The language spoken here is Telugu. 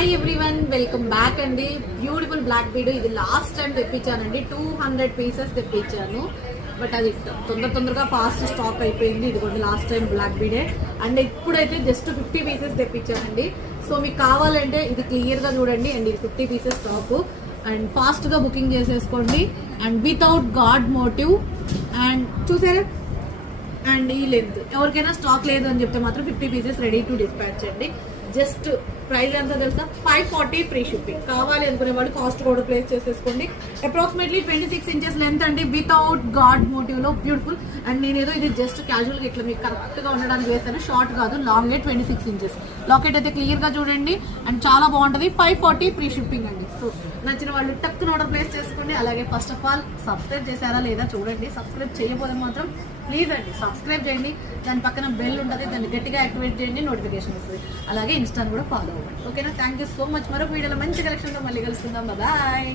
హాయ్ ఎవ్రీవన్, వెల్కమ్ బ్యాక్ అండి. బ్యూటిఫుల్ బ్లాక్ బీడ్ ఇది లాస్ట్ టైం తెప్పించానండి. 200 పీసెస్ తెప్పించాను. బట్ అది తొందరగా ఫాస్ట్ స్టాక్ అయిపోయింది. ఇదిగోండి లాస్ట్ టైం బ్లాక్ బీడే. అండ్ ఇప్పుడైతే జస్ట్ 50 పీసెస్ తెప్పించానండి. సో మీకు కావాలంటే ఇది క్లియర్గా చూడండి. అండ్ ఇది 50 పీసెస్ స్టాక్. అండ్ ఫాస్ట్గా బుకింగ్ చేసేసుకోండి. And without god motive. And చూసారా, అండ్ ఈ లెంత్ ఎవరికైనా స్టాక్ లేదు అని చెప్తే మాత్రం 50 పీసెస్ రెడీ టు డిస్పాచ్ అండి. జస్ట్ ప్రైస్ ఎంత తెలుసా? 540 ఫ్రీ షిప్పింగ్. కావాలి అనుకునే వాళ్ళు కాస్ట్ కూడా ప్లేస్ చేసేసుకోండి. అప్రాక్సిమేట్లీ 26 ఇంచెస్ లెంత్ అండి, వితౌట్ గాడ్ మోటివ్ లో బ్యూటిఫుల్. అండ్ నేనేదో ఇది జస్ట్ క్యాజువల్గా ఇట్లా మీకు కరెక్ట్గా ఉండడానికి వేస్తాను. షార్ట్ కాదు, లాంగ్ 26 ఇంచెస్. లాకెట్ అయితే క్లియర్గా చూడండి. అండ్ చాలా బాగుంటుంది. 540 ఫ్రీ షిప్పింగ్ అండి. సో నచ్చిన వాళ్ళు టక్కున ఆర్డర్ ప్లేస్ చేసుకోండి. అలాగే ఫస్ట్ ఆఫ్ ఆల్ సబ్స్క్రైబ్ చేశారా లేదా చూడండి. సబ్స్క్రైబ్ చేయకపోతే మాత్రం ప్లీజ్ అండి సబ్స్క్రైబ్ చేయండి. దాని పక్కన బెల్ ఉంటుంది, దాన్ని గట్టిగా యాక్టివేట్ చేయండి, నోటిఫికేషన్ వస్తుంది. అలాగే ఇన్స్టాని కూడా ఫాలో అవ్వండి. ఓకేనా? Thank you so much. మరొక వీడియోలో మంచి కలెక్షన్తో మళ్ళీ కలుసుకుందాం. బాయ్.